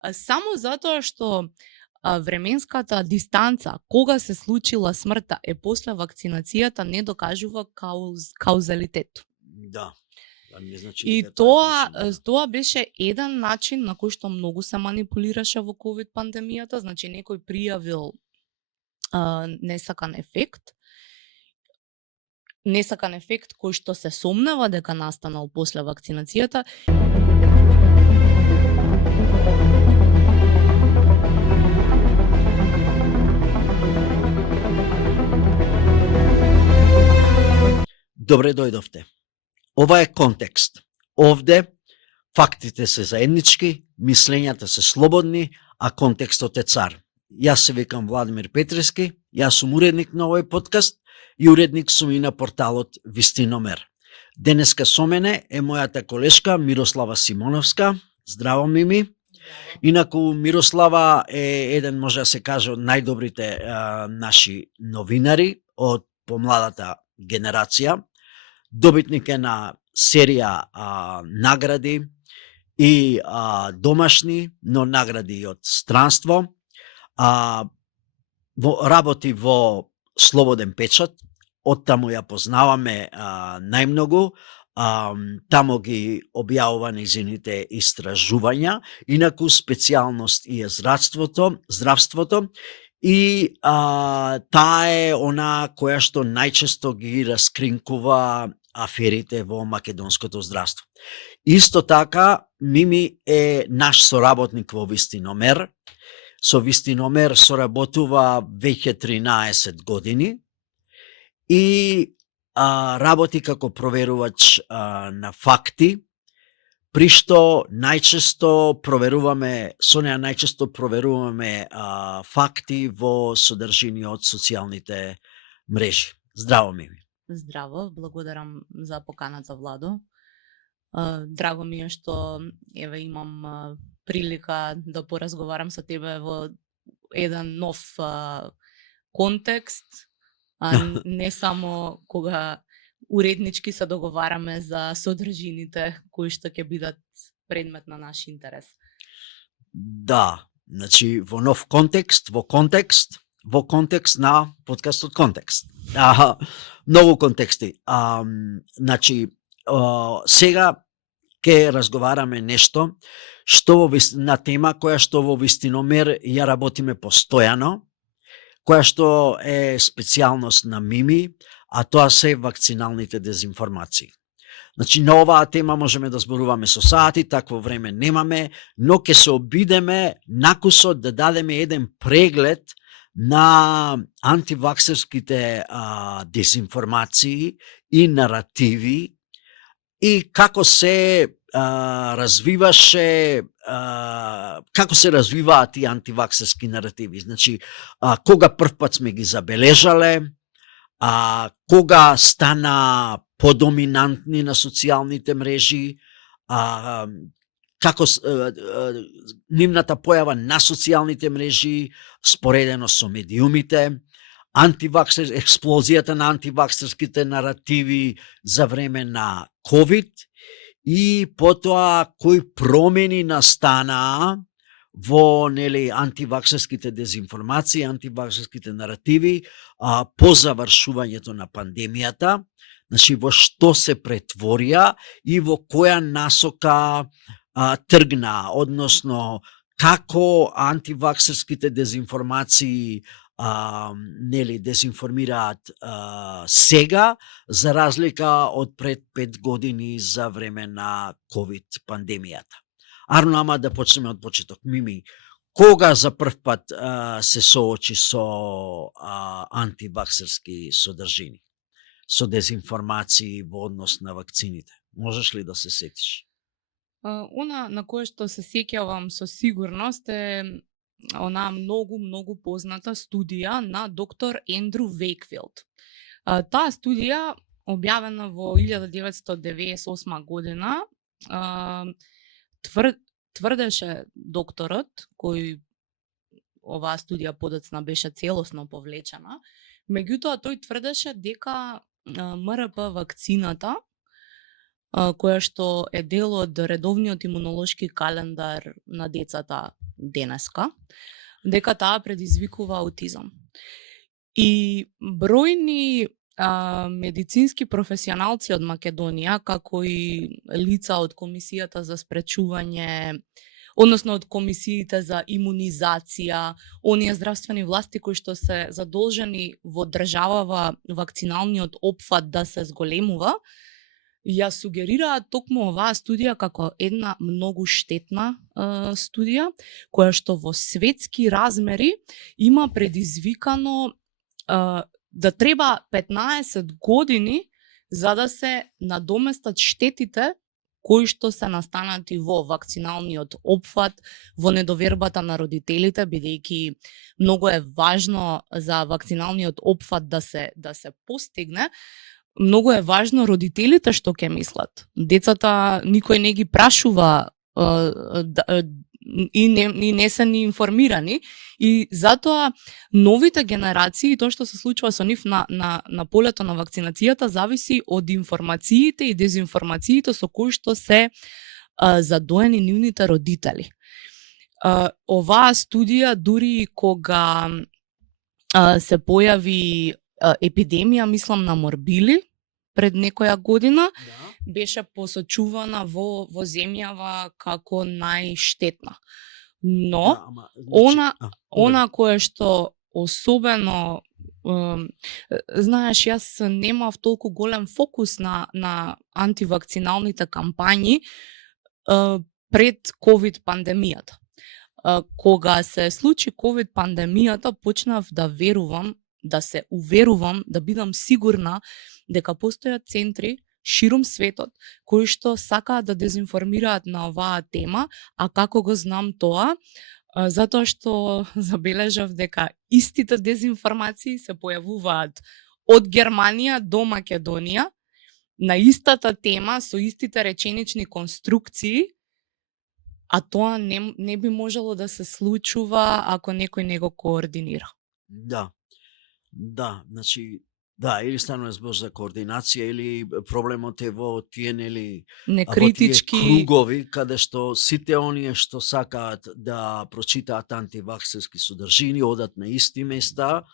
Само затоа што временската дистанца кога се случила смртта е после вакцинацијата не докажува каузалитет. Да. Не значи И дека тоа беше еден начин на кој што многу се манипулираше во ковид пандемијата, значи некој пријавил несакан ефект кој што се сомнева дека настанал после вакцинацијата. Добре дојдовте. Ова е контекст. Овде фактите се заеднички, мислењата се слободни, а контекстот е цар. Јас се викам Владимир Петрески, јас сум уредник на овој подкаст и уредник сум и на порталот Вистиномер. Денеска со мене е мојата колешка Мирослава Симоновска. Здраво, Мими. Инаку Мирослава е еден, може да се каже, од најдобрите наши новинари од помладата генерација. Добитник е на серија награди и домашни, но награди и од странство. Работи во Слободен печат, оттаму ја познаваме најмногу, таму ги објавува нејзините истражувања, инаку специјалност и е здравството и таа е она која што најчесто ги раскринкува аферите во македонското здравство. Исто така, Мими е наш соработник во Вистиномер. Со Вистиномер соработува веќе 13 години и работи како проверувач на факти, при што најчесто проверуваме факти во содржини од социјалните мрежи. Здраво, Мими. Здраво, благодарам за поканата, Владо. Драго ми е што имам прилика да поразговарам со тебе во еден нов контекст, не само кога уреднички се договараме за содржините кои што ќе бидат предмет на наш интерес. Да, значи во нов контекст, во контекст на подкастот Контекст. Многу контексти. Значи, сега ќе разговараме нешто што на тема која што во Вистиномер ја работиме постојано, која што е специјалност на Мими, а тоа се вакциналните дезинформации. Значи, на оваа тема можеме да зборуваме со сати, такво време немаме, но ќе се обидеме накусот да дадеме еден преглед на антиваксерските дезинформации и наративи и како се развиваат тие антиваксерски наративи. Значи, кога првпат сме ги забележале, кога стана подоминантни на социјалните мрежи, како нивната појава на социјалните мрежи споредено со медиумите, експлозијата на антиваксерските наративи за време на ковид и потоа кои промени настанаа во антиваксерските дезинформации, антиваксерските наративи по завршувањето на пандемијата, значи во што се претворија и во која насока тргна, односно како антиваксерските дезинформации дезинформираат сега, за разлика од пред 5 години за време на ковид пандемијата. Ама да почнеме од почеток. Мими, кога за прв пат се соочи со антиваксерски содржини, со дезинформации во однос на вакцините? Можеш ли да се сетиш? Она на кое што се сеќавам со сигурност е она многу позната студија на доктор Ендрю Вејкфилд. Таа студија, објавена во 1998 година, тврдеше докторот, кој оваа студија подоцна беше целосно повлечена, меѓутоа тој тврдеше дека МРП вакцината која што е дел од редовниот имунолошки календар на децата денеска, дека таа предизвикува аутизам. И бројни медицински професионалци од Македонија, како и лица од Комисијата за спречување, односно од комисиите за имунизација, оние здравствени власти кои што се задолжени во државава вакциналниот опфат да се зголемува, ја сугерираат токму оваа студија како една многу штетна студија, која што во светски размери има предизвикано да треба 15 години за да се надоместат штетите кои што се настанати во вакциналниот опфат, во недовербата на родителите, бидејќи многу е важно за вакциналниот опфат да се постигне. Многу е важно родителите што ќе мислат. Децата никој не ги прашува и не се ни информирани, и затоа новите генерации, тоа што се случува со нив на полето на вакцинацијата, зависи од информациите и дезинформациите со кои што се задоени нивните родители. Оваа студија, дури кога се појави епидемија, мислам, на морбили пред некоја година, беше посочувана во земјава како најштетна. Но, она кое што особено, знаеш, јас немав толку голем фокус на антивакциналните кампањи пред COVID пандемијата. Кога се случи COVID пандемијата, почнав да верувам, да се уверувам, да бидам сигурна дека постојат центри ширум светот кои што сакаат да дезинформираат на оваа тема, а како го знам тоа? Затоа што забележав дека истите дезинформации се појавуваат од Германија до Македонија на истата тема со истите реченични конструкции, а тоа не би можело да се случува ако некој не го координира. Да, значи, да, или станува збор за координација, или проблемот е во тие, нели, некритички кругови, каде што сите оние што сакаат да прочитаат антиваксерски содржини, одат на исти места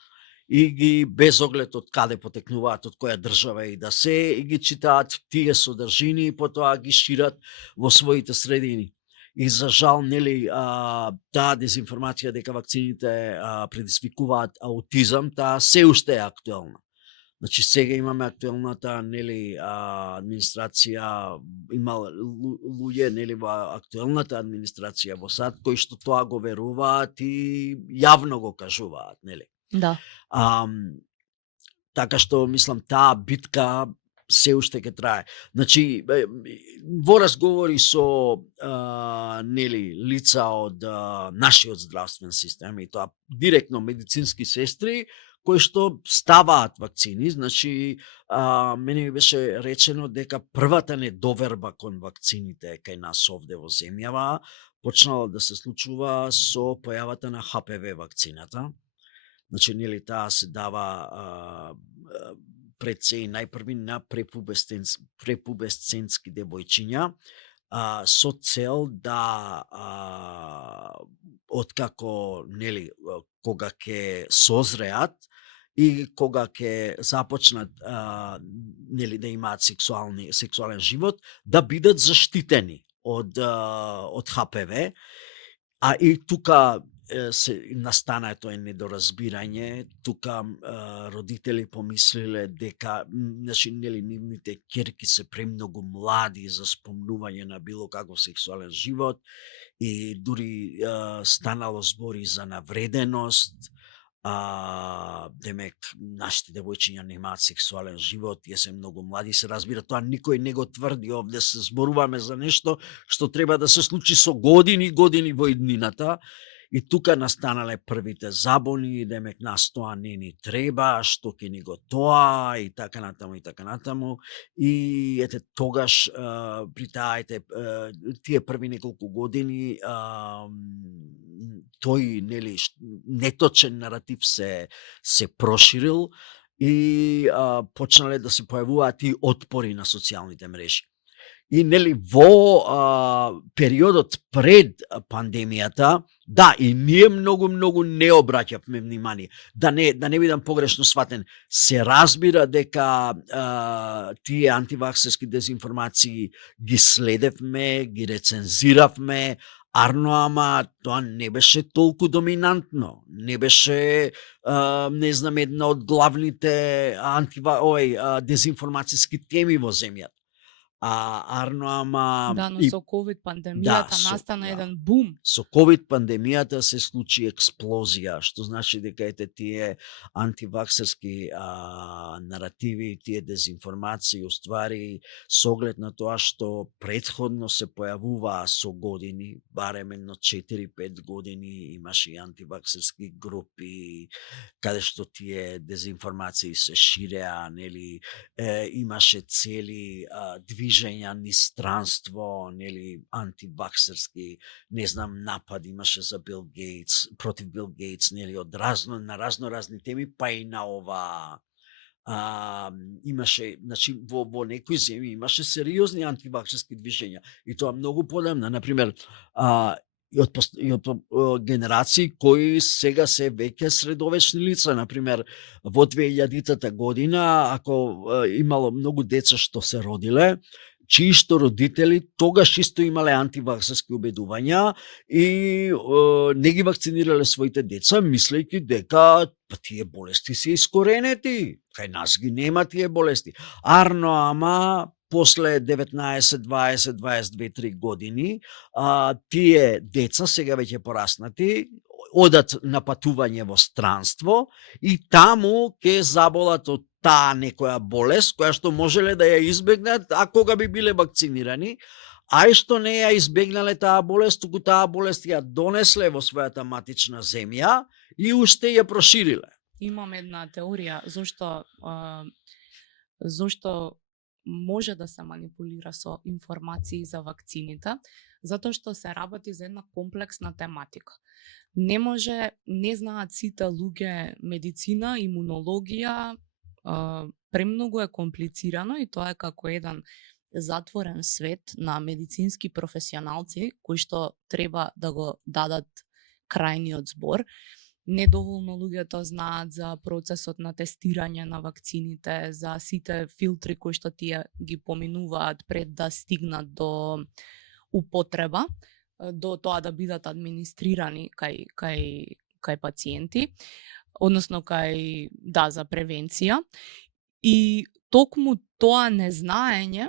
и ги, без оглед од каде потекнуваат, од која држава и да се, и ги читаат тие содржини и потоа ги шират во своите средини. И за жал, нели, таа дезинформација дека вакцините предизвикуваат аутизам, таа се уште е актуелна. Значи, сега имаме актуелната, нели, администрација, има луѓе, нели, во актуелната администрација во САД, кои што тоа го веруваат и јавно го кажуваат, нели. Да. Така што, мислам, таа битка се уште ќе трае. Значи, во разговори со нели, лица од нашиот здравствен систем, и тоа директно медицински сестри, кои што ставаат вакцини, значи, мене ми беше речено дека првата недоверба кон вакцините кај нас овде во земјава почнала да се случува со појавата на ХПВ вакцината. Значи, нели, таа се дава пред се и најпрви на препубесцентски девојчиња, со цел да откако, нели, кога ќе созреат и кога ќе започнат нели, да имаат сексуален живот, да бидат заштитени од ХПВ. А и тука се настана тоа недоразбирање, тука родители помислиле дека, значи, нели, нивните ќерки се премногу млади за спомнување на било каков сексуален живот, и дури станало збори за навреденост, демек, нашите девојчиња немаат сексуален живот, је се многу млади, се разбира, тоа никој не го тврди, овде се зборуваме за нешто што треба да се случи со години во иднината. И тука настанале првите забони, демек нас тоа не ни треба, што ќе ни го тоа, и така натаму, и така натаму. И ете, тогаш, при тие први неколку години, тој, нели, неточен наратив се проширил и почнале да се појавуваат и отпори на социјалните мрежи. И нели во периодот пред пандемијата, да, и ние многу не обраќавме внимание. Да не бидам погрешно сватен, се разбира дека тие антиваксерски дезинформации ги следевме, ги рецензиравме, арно, ама тоа не беше толку доминантно. Не беше, не знам, една од главните дезинформацијски теми во земјата. Арно, ама... Да, но со COVID пандемијата настана еден бум. Со COVID пандемијата се случи експлозија, што значи дека тие антиваксерски наративи, тие дезинформации, уствари, со оглед на тоа што предходно се појавуваа со години, барем едно 4-5 години, имаше и антиваксерски групи, каде што тие дезинформации се ширеа, нели, имаше цели движења низ странство, нели, антиваксерски, не знам, напад имаше за Бил Гейтс, против Бил Гейтс, нели, на разни теми, па и на ова имаше, значи, во некои земји имаше сериозни антиваксерски движења, и тоа многу подамна, например, и од генерации кои сега се веќе средовечни лица, например, во 2000-та година, ако имало многу деца што се родиле, чии што родители тогаш исто имале антиваксерски убедувања и не ги вакцинирале своите деца, мислејќи дека тие болести се искоренети, кај нас ги нема тие болести. Арно, ама после 19, 20, 22, 3 години, тие деца сега веќе пораснати, одат на патување во странство и таму ќе заболат од таа некоја болест, која што можеле да ја избегнат, а кога би биле вакцинирани, а и што не ја избегнале таа болест, туку таа болест ја донесле во својата матична земја и уште ја прошириле. Имам една теорија зошто може да се манипулира со информации за вакцините, затоа што се работи за една комплексна тематика. Не знаат сите луѓе медицина, имунологија, премногу е комплицирано и тоа е како еден затворен свет на медицински професионалци кои што треба да го дадат крајниот збор. Недоволно луѓето знаат за процесот на тестирање на вакцините, за сите филтри кои што тие ги поминуваат пред да стигнат до употреба, до тоа да бидат администрирани кај пациенти, односно за превенција. И токму тоа незнаење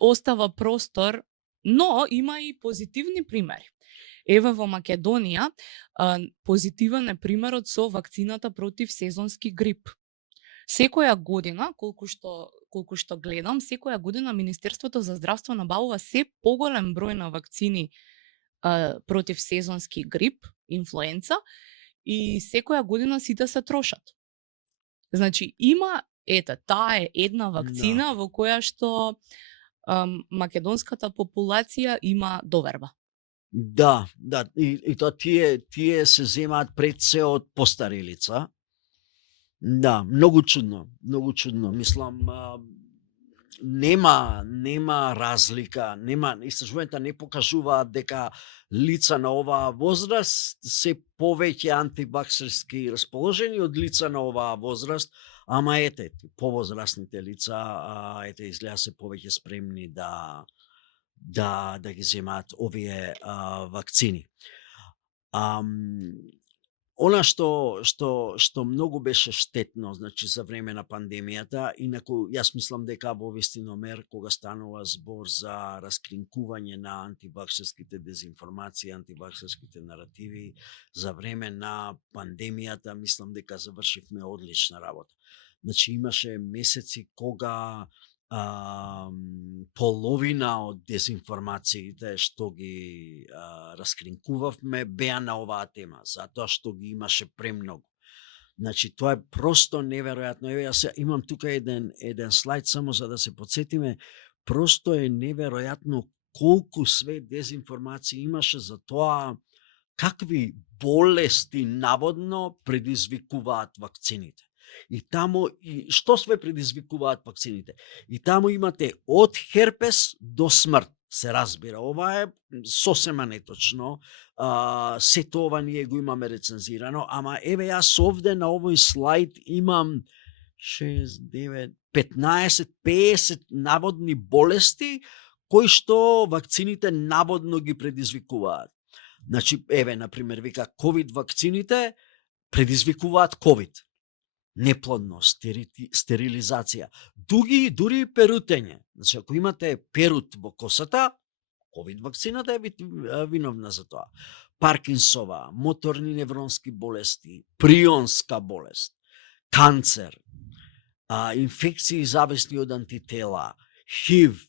остава простор, но има и позитивни примери. Еве во Македонија позитивен е примерот со вакцината против сезонски грип. Секоја година, колку што гледам, секоја година Министерството за здравство набавува се поголем број на вакцини против сезонски грип, инфлуенца, и секоја година сите се трошат. Значи, таа е една вакцина во која што македонската популација има доверба. Да, и тоа тие се земаат пред се од постари лица. Да, многу чудно. Мислам, нема разлика, истражувањата не покажуваат дека лица на оваа возраст се повеќе антиваксерски расположени од лица на оваа возраст, ама повозрастните лица изгледа се повеќе спремни да ги земаат овие вакцини. Она што многу беше штетно, значи, за време на пандемијата, инаку јас мислам дека во вистиномер, кога станува збор за раскринкување на антиваксерските дезинформации, антиваксерските наративи, за време на пандемијата, мислам дека завршивме одлична работа. Значи, имаше месеци кога половина од дезинформациите што ги раскринкувавме беа на оваа тема, затоа што ги имаше премногу. Значи, тоа е просто неверојатно. Еве, јас имам тука еден слайд само за да се подсетиме. Просто е неверојатно колку све дезинформации имаше за тоа какви болести наводно предизвикуваат вакцините. И таму и што све предизвикуваат вакцините. И таму имате од херпес до смрт. Се разбира, ова е сосема неточно. Сето ова ние го имаме рецензирано, ама еве јас овде на овој слайд имам 6, 9, 15, 50 наводни болести кои што вакцините наводно ги предизвикуваат. Значи, еве, например, вика, ковид вакцините предизвикуваат ковид. Неплодност, стерилизација, дури перутење. Значи, ако имате перут во косата, ковид вакцината е виновна за тоа. Паркинсова, моторни невронски болести, прионска болест, канцер, инфекции зависни од антитела, ХИВ,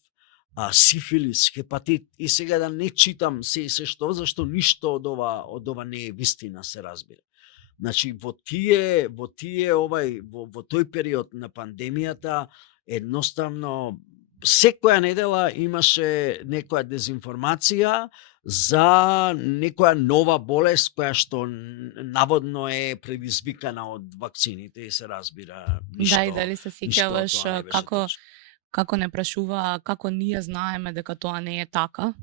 сифилис, хепатит, и сега да не читам се што, зашто ништо од ова не е вистина, се разбира. Значи, во тој период на пандемијата, едноставно, секоја недела имаше некоја дезинформација за некоја нова болест која што наводно е предизвикана од вакцините, и се разбира ништо. Да, и дали се сеќаваш како не прашува како ние знаеме дека тоа не е така?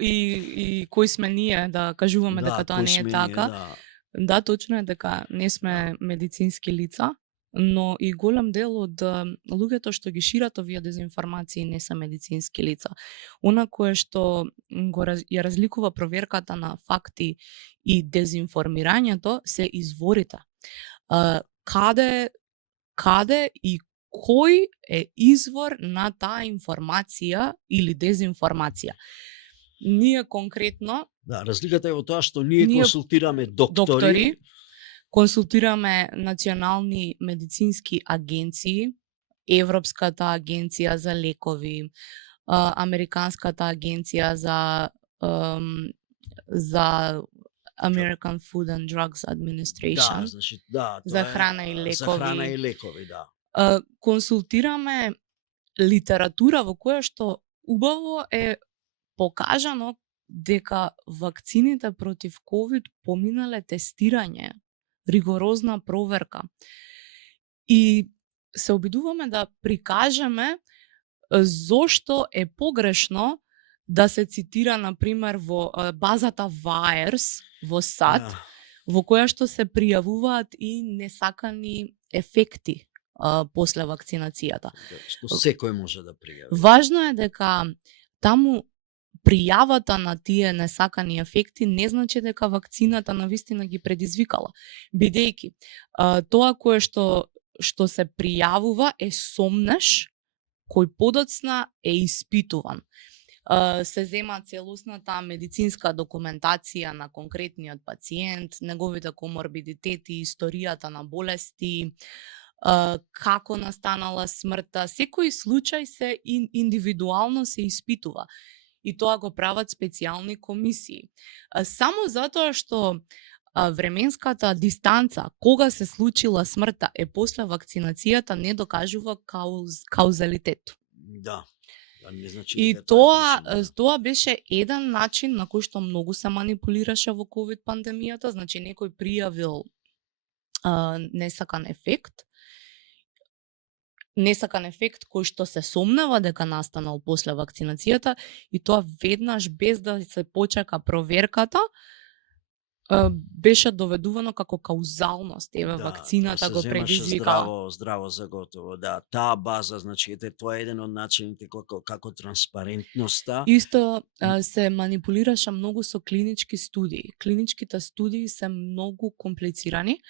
И кои сме ние да кажуваме дека тоа не е така? Да, точно е дека не сме медицински лица, но и голем дел од луѓето што ги шират овие дезинформации не се медицински лица. Она кое што ја разликува проверката на факти и дезинформирањето се изворите. Каде и кој е извор на таа информација или дезинформација? Ние конкретно... Да, разликата е во тоа што ние консултираме доктори, консултираме национални медицински агенции, Европската агенција за лекови, Американската агенција за American Food and Drugs Administration. Да, значи, да, за храна и лекови. За храна и лекови, да. Консултираме литература во која што убаво е покажано дека вакцините против ковид поминале тестирање, ригорозна проверка. И се обидуваме да прикажеме зошто е погрешно да се цитира, например, во базата VAERS во САД, во која што се пријавуваат и несакани ефекти после вакцинацијата. Што секој може да пријави. Важно е дека таму пријавата на тие несакани ефекти не значи дека вакцината навистина ги предизвикала, бидејќи тоа кое што се пријавува е сомнеш кој подоцна е испитуван. Се зема целосната медицинска документација на конкретниот пациент, неговите коморбидитети, историјата на болести, како настанала смртта, секој случај се индивидуално се испитува. И тоа го прават специјални комисии. Само затоа што временската дистанца, кога се случила смртта, е после вакцинацијата, не докажува каузалитет. Да. Не значи и тоа беше еден начин на кој што многу се манипулираше во ковид пандемијата, значи некој пријавил несакан ефект кој што се сомнева дека настанал после вакцинацијата, и тоа веднаш без да се почека проверката беше доведувано како каузалност. Еве, вакцината го предизвикала. Здраво за готово. Да, таа база, значи, тоа е еден од начините како транспарентноста. Исто се манипулираше многу со клинички студии. Клиничките студии се многу комплицирани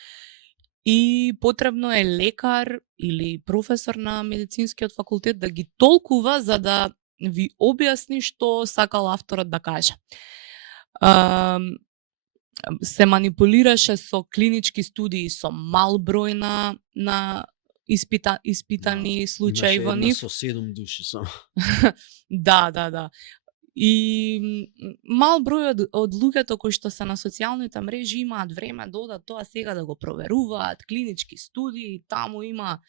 и потребно е лекар или професор на медицинскиот факултет да ги толкува за да ви објасни што сакал авторот да каже. Се манипулираше со клинички студии со мал број на испитани случаи во нив. Со 7 души само. Да. И мал број од луѓето кои што се на социјалните мрежи имаат време да одат тоа сега да го проверуваат, клинички студии, таму има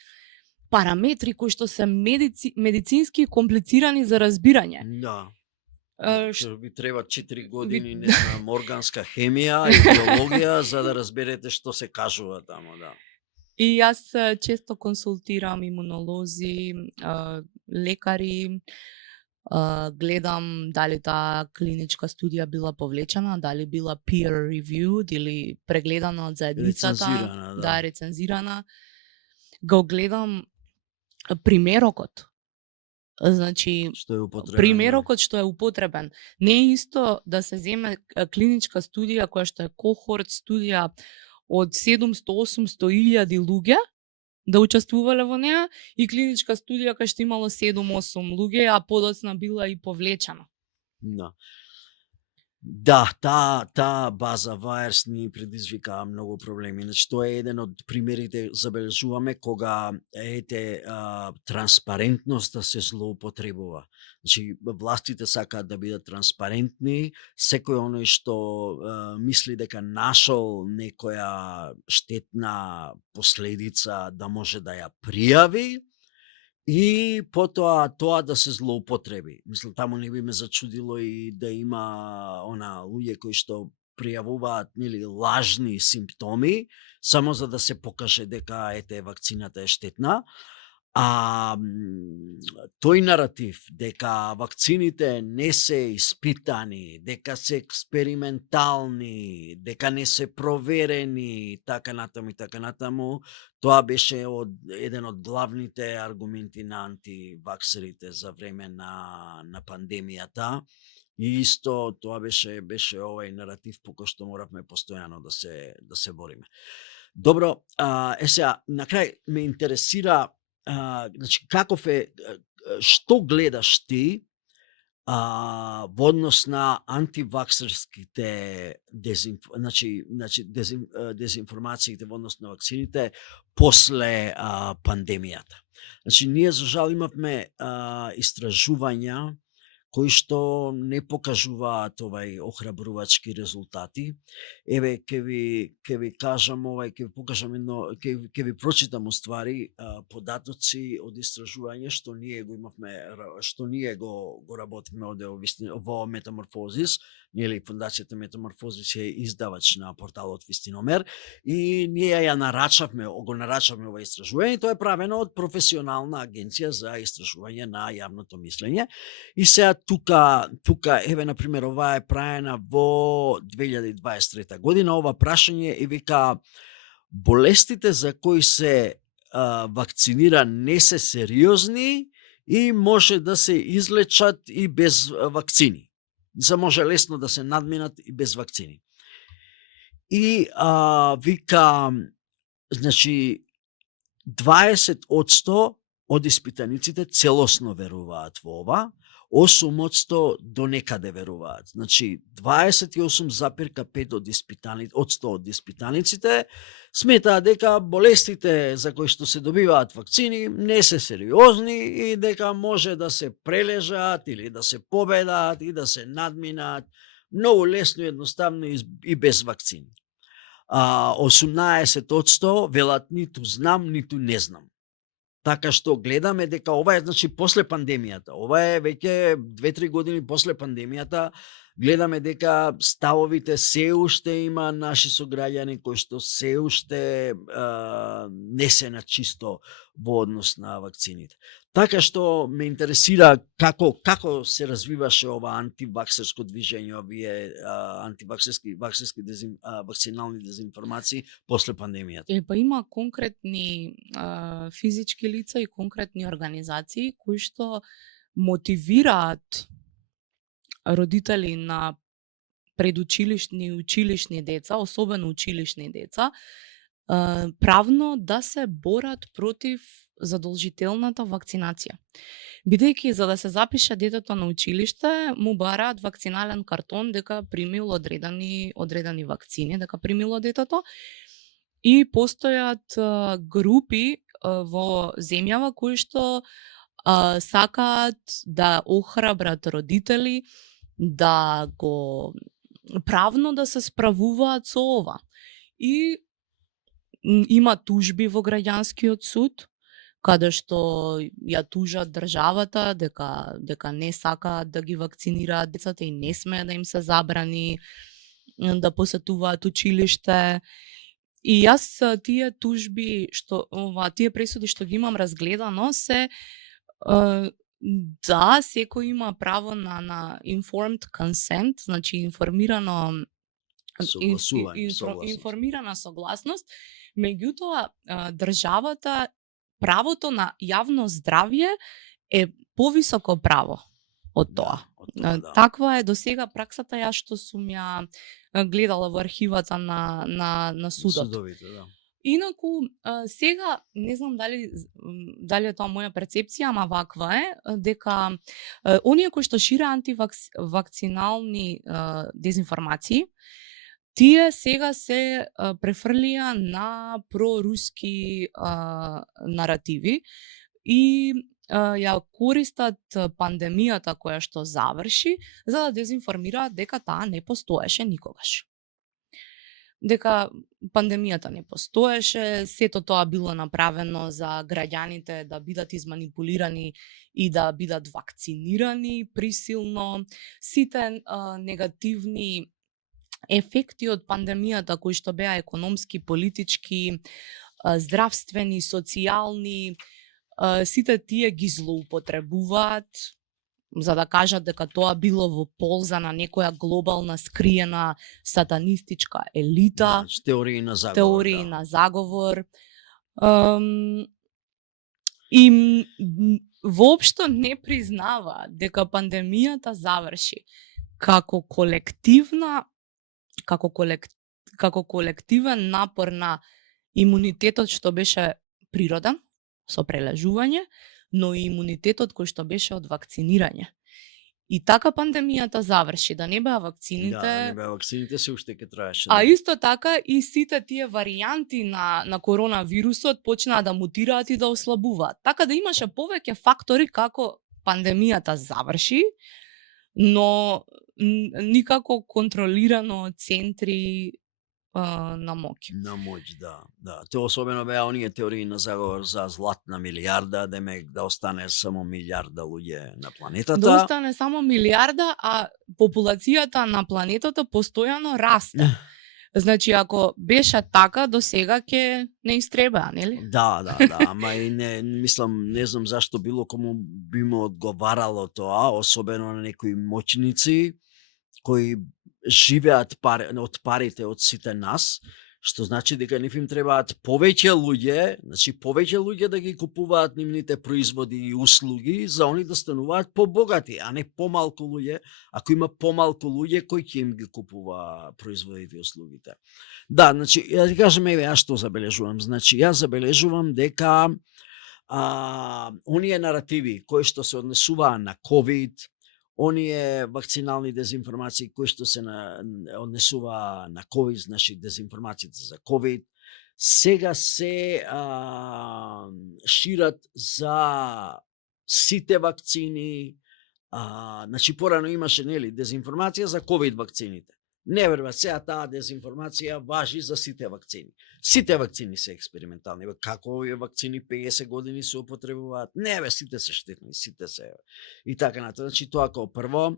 параметри кои што се медицински комплицирани за разбирање. Да. Што ви треба 4 години, не знам, органска хемија и биологија за да разберете што се кажува таму, да. И јас често консултирам имунолози, лекари, гледам дали таа клиничка студија била повлечена, дали била peer reviewed или прегледана од заедницата, Рецензирана, да. рецензирана. Го гледам примерокот. Значи, Што е употребен. примерокот што е употребен. Не е исто да се земе клиничка студија која што е кохорт студија од 700-800 илјади луѓе да учествувале во неа и клиничка студија кај што имало 7-8 луѓе, а подоцна била и повлечена. Да. Да, таа база VAERS ни предизвика многу проблеми. Значи, тоа е еден од примерите, забележуваме, кога транспарентноста се злоупотребува. Значи, властите сакаат да бидат транспарентни, секој оној што мисли дека нашол некоја штетна последица да може да ја пријави, и потоа тоа да се злоупотреби. Мислам, таму не би ме зачудило и да има луѓе кои што пријавуваат лажни симптоми само за да се покаже дека вакцината е штетна. А тој наратив дека вакцините не се испитани, дека се експериментални, дека не се проверени, така натаму, тоа беше еден од главните аргументи на антиваксерите за време на пандемијата. И исто тоа беше овој наратив по кој што моравме постојано да се бориме. Добро, сега на крај ме интересира, значи, каков е, што гледаш ти во однос на антиваксерските дезинформациите во однос на вакцините после пандемијата. Значи, ние за жал имавме истражувања кои што не покажуваат охрабрувачки резултати. Еве, ќе ви кажам ќе ви покажам ќе ви прочитам уствари податоци од истражување што ние го имавме, што ние го работиме во Метаморфозис. Нели, фондацијата Метаморфозис е издавач на порталот Вистиномер и ние го нарачавме ова истражување. Тоа е правено од професионална агенција за истражување на јавното мислење. И сега тука еве, например, ова е правена во 2023 година. Ова прашање и вика: болестите за кои се вакцинира не се сериозни и може да се излечат и без вакцини. За може лесно да се надминат и без вакцини. И вика, значи, 20% од испитаниците целосно веруваат во ова, 8% до некаде веруваат. Значи, 28,5% од испитаниците сметаат дека болестите за кои што се добиваат вакцини не се сериозни и дека може да се прележат или да се победат и да се надминат многу лесно, едноставно и без вакцини. 18% велат ниту знам, ниту не знам. Така што гледаме дека ова е, значи, после пандемијата. Ова е веќе 2-3 години после пандемијата. Гледаме дека ставовите се уште има наши сограѓани кои што се уште не се на чисто во однос на вакцините. Така што ме интересира како се развиваше ова антиваксерско движење, овие вакцинални дезинформации после пандемијата. Па има конкретни физички лица и конкретни организации кои што мотивираат родители на предучилишни и училишни деца, особено училишни деца, правно да се борат против задолжителната вакцинација. Бидејќи за да се запише детето на училиште, му бараат вакцинален картон дека примил одредени вакцини, дека примило детето, и постојат групи во земјава кои што сакаат да охрабрат родители да го правно да се справуваат со ова. И има тужби во граѓанскиот суд, каде што ја тужат државата дека не сакаат да ги вакцинираат децата и не смее да им се забрани да посетуваат училиште. И јас тие тужби тие пресуди што ги имам разгледано се да, секој има право на informed consent, значи информирано согласување. информирана согласност, меѓутоа државата, правото на јавно здравје е повисоко право од тоа. Да. Таква е досега праксата ја што сум ја гледала во архивата на судот. Судовите, да. Инаку, сега, не знам дали е тоа моја перцепција, ама ваква е, дека оние кои што шире антивакцинални дезинформации, тие сега се префрлија на проруски наративи и ја користат пандемијата која што заврши за да дезинформираат дека таа не постоеше никогаш. Дека пандемијата не постоеше, сето тоа било направено за граѓаните да бидат изманипулирани и да бидат вакцинирани присилно. Сите негативни ефекти од пандемијата кои што беа економски, политички, здравствени, социјални, сите тие ги злоупотребуваат за да кажат дека тоа било во полза на некоја глобална скриена сатанистичка елита. Теории на заговор. Теории на заговор. И воопшто не признава дека пандемијата заврши како колективен напор на имунитетот што беше природен, со прележување, но и имунитетот кој што беше од вакцинирање. И така пандемијата заврши, да не беа вакцините. Да, не беа вакцините, се уште ќе траеше. А исто така и сите тие варијанти на коронавирусот почнаа да мутираат и да ослабуваат. Така да имаше повеќе фактори како пандемијата заврши, но никако контролирано центри на моќ. На моќ, да. Тоа особено беа оние теории на заговор за златна милијарда, демек да остане само милијарда луѓе на планетата. Да остане само милијарда, а популацијата на планетата постојано расте. Значи, ако беше така, до сега ќе не истребаа, нели? Да, ама и не знам зашто било кому би му одговарало тоа, особено на некои моќници кои живеат од парите од сите нас, што значи дека нив им требаат повеќе луѓе да ги купуваат нивните производи и услуги за они да стануваат побогати, а не помалку луѓе, ако има помалку луѓе кои ќе им ги купува производите и услугите. Да, значи, ја ти кажам, јас што забележувам, значи, јас забележувам дека оние наративи кои што се однесуваа на COVID, оние вакцинални дезинформации кои што се однесува на COVID, значи дезинформациите за COVID, сега се шират за сите вакцини. Значи порано имаше дезинформација за COVID вакцините. Не верба, сега таа дезинформација важи за сите вакцини. Сите вакцини се експериментални. Како овие вакцини 50 години се употребуваат? Не, сите се штетни, сите се. И така натаму. Значи тоа како прво.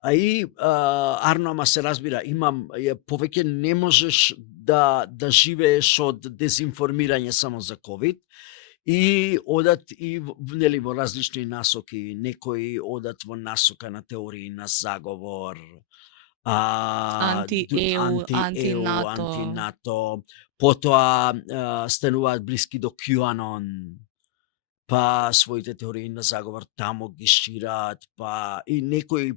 А и Арно, ама се разбира, повеќе не можеш да живееш од дезинформирање само за COVID. И одат и во различни насоки. Некои одат во насока на теории на заговор, анти-ЕУ, анти-НАТО, потоа стануваат блиски до QAnon, па своите теории на заговор таму ги шират, па и некои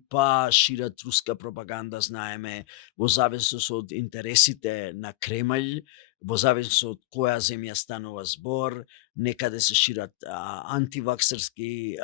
шират руска пропаганда, знаеме, во зависност од интересите на Кремљ, во зависност од која земја станува збор, некаде се шират антиваксерски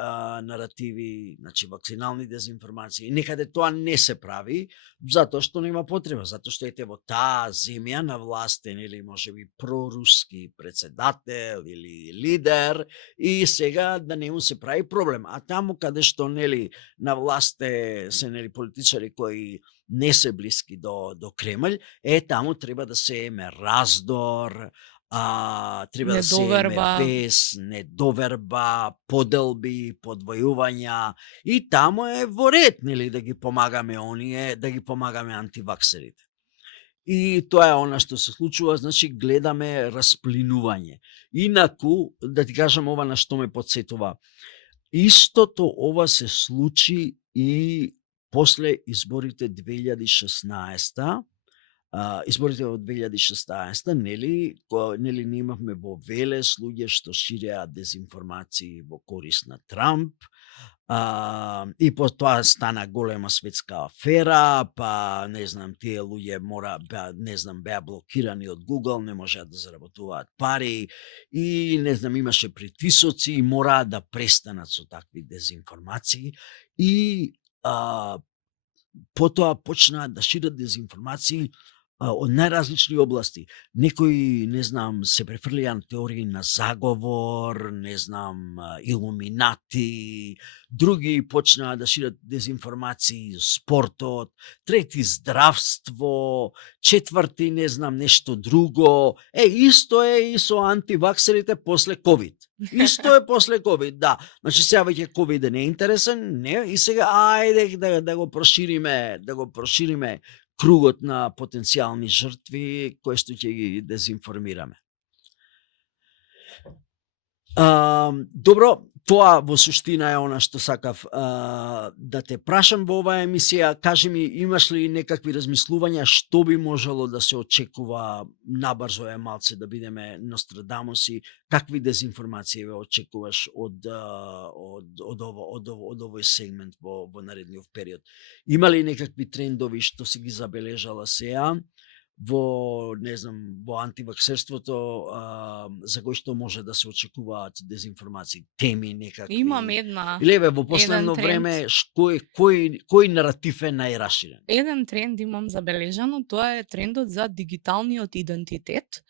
наративи, значи вакцинални дезинформации, некаде тоа не се прави, затоа што нема потреба, затоа што ете во таа земја на власт или можеби проруски председател или лидер и сега да не му се прави проблем. А таму каде што на власт се политичари кои не се блиски до Кремљ, таму треба да се еме раздор, треба да се еме бес, недоверба, поделби, подвојувања и таму е во ред, да ги помагаме оние, да ги помагаме антиваксерите. И тоа е она што се случува, значи гледаме расплинување. Инаку, да ти кажам ова на што ме подсетува, истото ова се случи и после изборите 2016. Изборите од 2016, нели ние имавме во Велес луѓе што ширеа дезинформации во корист на Трамп, и по тоа стана голема светска афера, па не знам, тие луѓе беа блокирани од Google, не можеа да заработуваат пари и не знам, имаше притисоци и мораа да престанат со такви дезинформации и потоа почнаа да шират дезинформации од најразлични области. Некои, не знам, се префрлија на теории на заговор, не знам, илуминати, други почнаа да шират дезинформации спортот, трети здравство, четврти, не знам, нешто друго. Исто е и со антиваксерите после COVID. Исто е после COVID, да. Значи сега веќе COVID не е интересен, не, и сега ајде да го прошириме кругот на потенцијални жртви кои што ќе ги дезинформираме. Добро, тоа во суштина е она што сакав да те прашам во оваа емисија. Кажи ми, имаш ли некакви размислувања што би можело да се очекува, набрзо е малце да бидеме Нострадамуси, какви дезинформации ве очекуваш од овој сегмент во наредниот период? Има ли некакви трендови што си ги забележала сега во, не знам, во антиваксерството, за кои што може да се очекуваат дезинформации, теми некакви? Имам една. Или во последно време кој наратив е најраширен? Еден тренд имам забележано, тоа е трендот за дигиталниот идентитет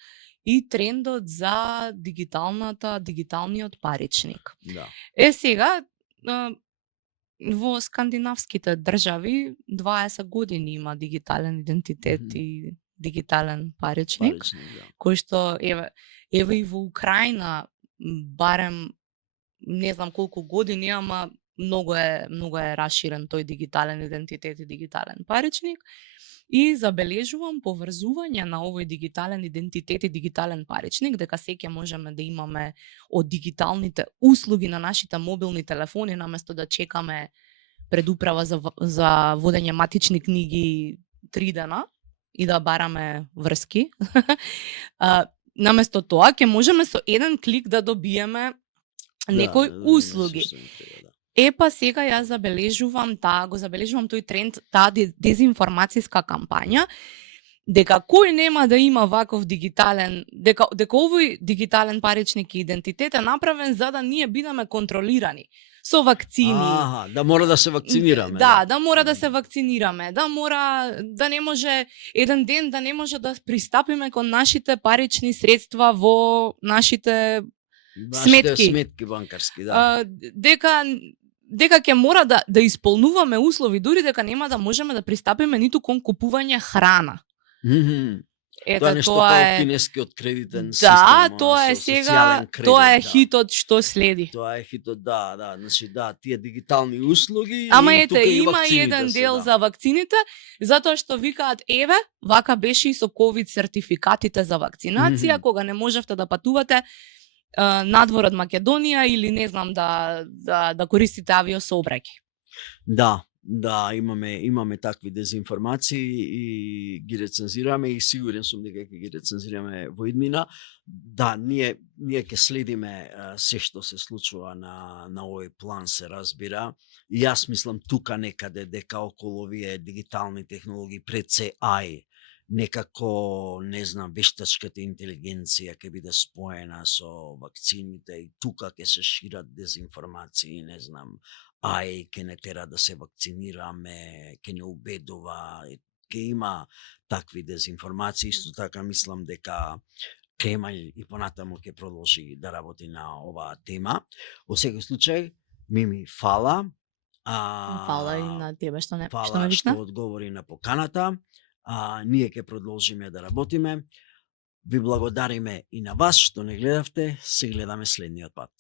и трендот за дигиталниот паричник. Да. Сега во скандинавските држави 20 години има дигитален идентитет и дигитален паричник, кој што еве и во Украина барем не знам колку години, ама многу е раширен тој дигитален идентитет и дигитален паричник. И забележувам поврзување на овој дигитален идентитет и дигитален паричник, дека сеќе можеме да имаме од дигиталните услуги на нашите мобилни телефони, наместо да чекаме пред управа за водење матични книги 3 дена и да бараме врски. Наместо тоа, ќе можеме со еден клик да добиеме некои услуги. Па сега јас забележувам тој тренд, таа дезинформацијска кампања, дека кој нема да има ваков дигитален, дека овој дигитален паричник и идентитет е направен за да ние бидеме контролирани со вакцини. Да мора да се вакцинираме. Да мора да се вакцинираме, да не може еден ден да не може да пристапиме кон нашите парични средства во нашите сметки банкарски, дека ќе мора да исполнуваме услови, дури дека нема да можеме да пристапиме ниту кон купување храна. Тоа нешто како кинескиот кредитен систем. Да, тоа е сега, тоа е хитот што следи. Тоа е хитот, да, значи тие дигитални услуги. Ама има еден дел за вакцините, затоа што викаат вака беше и со ковид сертификатите за вакцинација, кога не можевте да патувате надвор од Македонија или не знам да користите авиосообраќај. Да, имаме такви дезинформации и ги рецензираме и сигурен сум дека ќе ги рецензираме во иднина. Да, ние ќе следиме се што се случува на овој план, се разбира. И јас мислам тука некаде дека околу овие дигитални технологии пред се AI, некако, не знам, вештачката интелигенција ќе биде споена со вакцините и тука ќе се шират дезинформации, не знам, ќе не тера да се вакцинираме, ќе не убедува, ќе има такви дезинформации. Исто така мислам дека ќе има и понатаму ќе продолжи да работи на оваа тема. Во секој случај, Мими, фала. Фала и на тебе што ме викна. Фала што одговори на поканата. Ние ќе продолжиме да работиме. Ви благодариме и на вас што не гледавте. Се гледаме следниот пат.